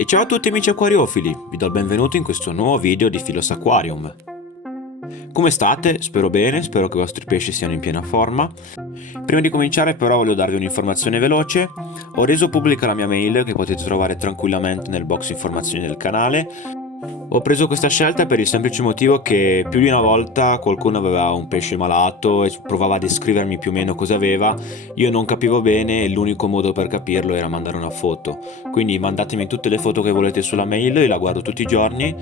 E ciao a tutti amici acquariofili, vi do il benvenuto in questo nuovo video di Philos Aquarium. Come state? Spero bene, spero che i vostri pesci siano in piena forma. Prima di cominciare però voglio darvi un'informazione veloce. Ho reso pubblica la mia mail che potete trovare tranquillamente nel box informazioni del canale. Ho preso questa scelta per il semplice motivo che più di una volta qualcuno aveva un pesce malato e provava a descrivermi più o meno cosa aveva. Io non capivo bene e l'unico modo per capirlo era mandare una foto. Quindi mandatemi tutte le foto che volete sulla mail, io la guardo tutti i giorni.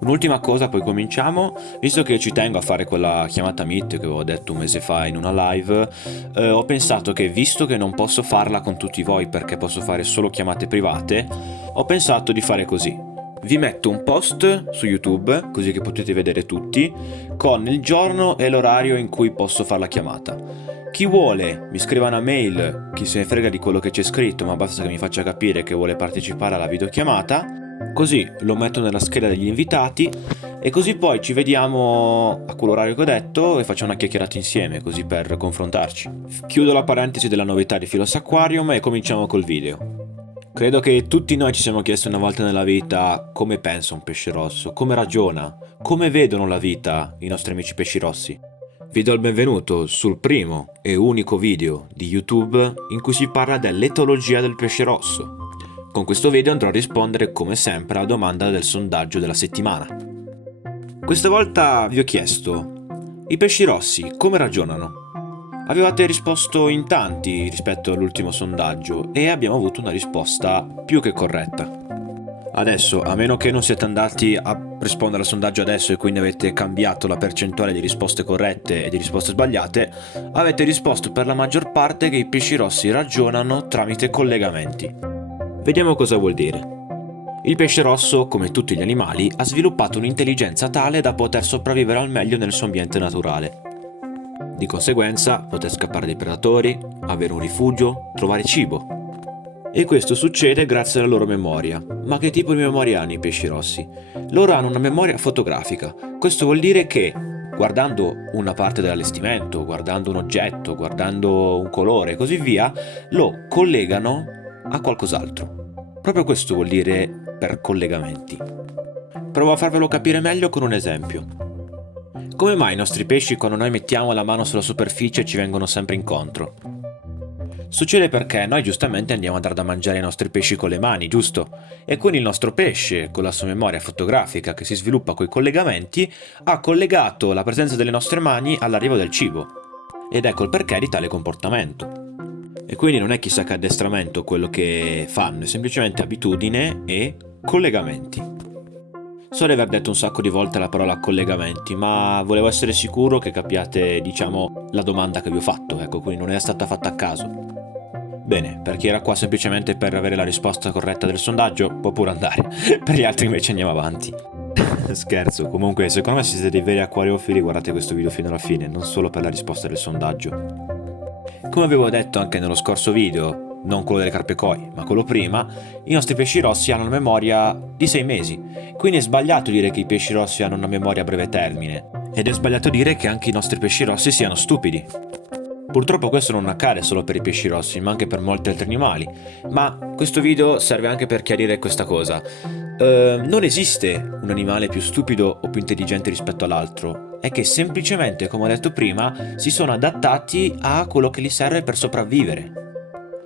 Un'ultima cosa, poi cominciamo. Visto che ci tengo a fare quella chiamata Meet che avevo detto un mese fa in una live, ho pensato che visto che non posso farla con tutti voi perché posso fare solo chiamate private, ho pensato di fare così. Vi metto un post su YouTube, così che potete vedere tutti, con il giorno e l'orario in cui posso fare la chiamata. Chi vuole mi scriva una mail, chi se ne frega di quello che c'è scritto, ma basta che mi faccia capire che vuole partecipare alla videochiamata, così lo metto nella scheda degli invitati e così poi ci vediamo a quell'orario che ho detto e facciamo una chiacchierata insieme, così per confrontarci. Chiudo la parentesi della novità di Philos Aquarium e cominciamo col video. Credo che tutti noi ci siamo chiesti una volta nella vita come pensa un pesce rosso, come ragiona, come vedono la vita i nostri amici pesci rossi. Vi do il benvenuto sul primo e unico video di YouTube in cui si parla dell'etologia del pesce rosso. Con questo video andrò a rispondere come sempre alla domanda del sondaggio della settimana. Questa volta vi ho chiesto: i pesci rossi come ragionano? Avevate risposto in tanti rispetto all'ultimo sondaggio e abbiamo avuto una risposta più che corretta. Adesso, a meno che non siete andati a rispondere al sondaggio adesso e quindi avete cambiato la percentuale di risposte corrette e di risposte sbagliate, avete risposto per la maggior parte che i pesci rossi ragionano tramite collegamenti. Vediamo cosa vuol dire. Il pesce rosso, come tutti gli animali, ha sviluppato un'intelligenza tale da poter sopravvivere al meglio nel suo ambiente naturale. Di conseguenza, poter scappare dai predatori, avere un rifugio, trovare cibo. E questo succede grazie alla loro memoria. Ma che tipo di memoria hanno i pesci rossi? Loro hanno una memoria fotografica. Questo vuol dire che, guardando una parte dell'allestimento, guardando un oggetto, guardando un colore e così via, lo collegano a qualcos'altro. Proprio questo vuol dire per collegamenti. Provo a farvelo capire meglio con un esempio. Come mai i nostri pesci, quando noi mettiamo la mano sulla superficie, ci vengono sempre incontro? Succede perché noi giustamente andiamo a dar da mangiare ai nostri pesci con le mani, giusto? E quindi il nostro pesce, con la sua memoria fotografica che si sviluppa coi collegamenti, ha collegato la presenza delle nostre mani all'arrivo del cibo. Ed ecco il perché di tale comportamento. E quindi non è chissà che addestramento quello che fanno, è semplicemente abitudine e collegamenti. So di aver detto un sacco di volte la parola collegamenti, ma volevo essere sicuro che capiate, la domanda che vi ho fatto, ecco, quindi non è stata fatta a caso. Bene, per chi era qua semplicemente per avere la risposta corretta del sondaggio, può pure andare, per gli altri invece andiamo avanti. Scherzo, comunque secondo me se siete dei veri acquariofili guardate questo video fino alla fine, non solo per la risposta del sondaggio. Come avevo detto anche nello scorso video, non quello delle carpe koi, ma quello prima, i nostri pesci rossi hanno una memoria di 6 mesi, quindi è sbagliato dire che i pesci rossi hanno una memoria a breve termine, ed è sbagliato dire che anche i nostri pesci rossi siano stupidi. Purtroppo questo non accade solo per i pesci rossi, ma anche per molti altri animali, ma questo video serve anche per chiarire questa cosa. Non esiste un animale più stupido o più intelligente rispetto all'altro, è che semplicemente, come ho detto prima, si sono adattati a quello che gli serve per sopravvivere.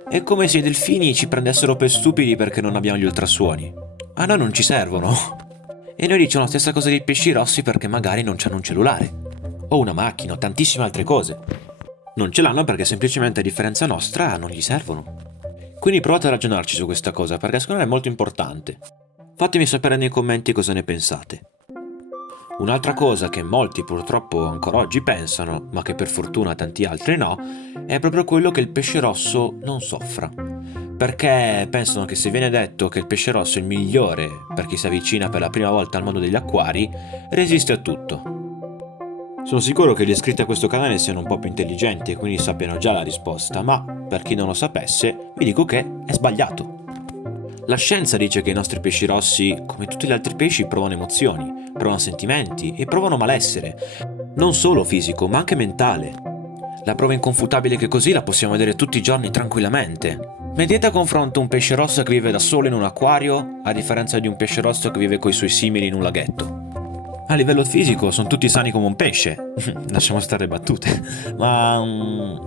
È come se i delfini ci prendessero per stupidi perché non abbiamo gli ultrasuoni. A noi non ci servono. E noi diciamo la stessa cosa dei pesci rossi perché magari non hanno un cellulare, o una macchina, o tantissime altre cose. Non ce l'hanno perché semplicemente a differenza nostra non gli servono. Quindi provate a ragionarci su questa cosa perché secondo me è molto importante. Fatemi sapere nei commenti cosa ne pensate. Un'altra cosa che molti purtroppo ancora oggi pensano, ma che per fortuna tanti altri no, è proprio quello che il pesce rosso non soffra. Perché pensano che se viene detto che il pesce rosso è il migliore per chi si avvicina per la prima volta al mondo degli acquari, resiste a tutto. Sono sicuro che gli iscritti a questo canale siano un po' più intelligenti e quindi sappiano già la risposta, ma per chi non lo sapesse, vi dico che è sbagliato. La scienza dice che i nostri pesci rossi, come tutti gli altri pesci, provano emozioni, provano sentimenti e provano malessere, non solo fisico, ma anche mentale. La prova inconfutabile che così la possiamo vedere tutti i giorni tranquillamente. Mettete a confronto un pesce rosso che vive da solo in un acquario, a differenza di un pesce rosso che vive coi suoi simili in un laghetto. A livello fisico sono tutti sani come un pesce, lasciamo stare battute, ma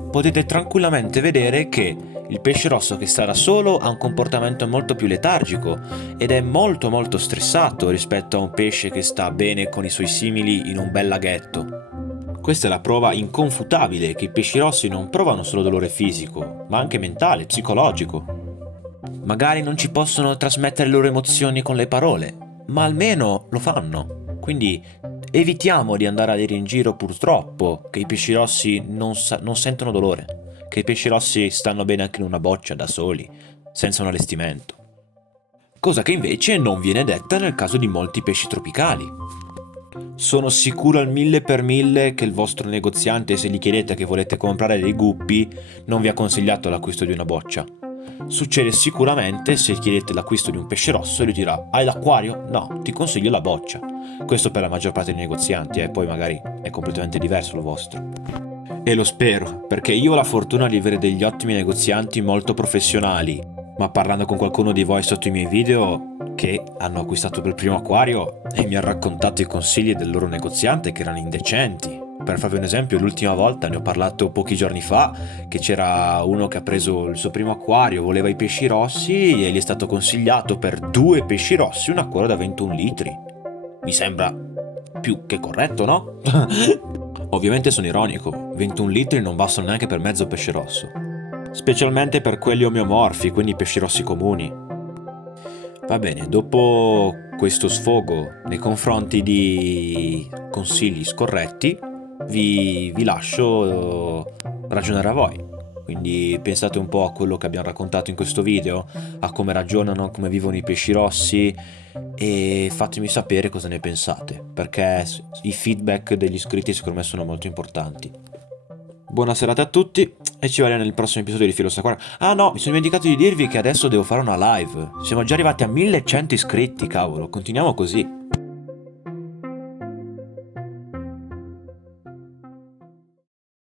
potete tranquillamente vedere che il pesce rosso che sta da solo ha un comportamento molto più letargico ed è molto molto stressato rispetto a un pesce che sta bene con i suoi simili in un bel laghetto. Questa è la prova inconfutabile che i pesci rossi non provano solo dolore fisico, ma anche mentale, psicologico. Magari non ci possono trasmettere le loro emozioni con le parole, ma almeno lo fanno. Quindi evitiamo di andare a dire in giro purtroppo che i pesci rossi non sentono dolore, che i pesci rossi stanno bene anche in una boccia da soli, senza un allestimento. Cosa che invece non viene detta nel caso di molti pesci tropicali. Sono sicuro al 1000 che il vostro negoziante, se gli chiedete che volete comprare dei guppi, non vi ha consigliato l'acquisto di una boccia. Succede sicuramente se chiedete l'acquisto di un pesce rosso e lui dirà: hai l'acquario? No, ti consiglio la boccia. Questo per la maggior parte dei negozianti, e poi magari è completamente diverso il vostro. E lo spero, perché io ho la fortuna di avere degli ottimi negozianti molto professionali, ma parlando con qualcuno di voi sotto i miei video che hanno acquistato per il primo acquario e mi ha raccontato i consigli del loro negoziante che erano indecenti. Per farvi un esempio, l'ultima volta ne ho parlato pochi giorni fa, che c'era uno che ha preso il suo primo acquario, voleva i pesci rossi e gli è stato consigliato per 2 pesci rossi un acquario da 21 litri. Mi sembra più che corretto, no? Ovviamente sono ironico, 21 litri non bastano neanche per mezzo pesce rosso, specialmente per quelli omeomorfi, quindi pesci rossi comuni. Va bene, dopo questo sfogo nei confronti di consigli scorretti, vi lascio ragionare a voi. Quindi pensate un po' a quello che abbiamo raccontato in questo video, a come ragionano, come vivono i pesci rossi, e fatemi sapere cosa ne pensate, perché i feedback degli iscritti secondo me sono molto importanti. Buona serata a tutti e ci vediamo nel prossimo episodio di Filos Aquarium. Ah no, mi sono dimenticato di dirvi che adesso devo fare una live. Siamo già arrivati a 1100 iscritti, cavolo, continuiamo così.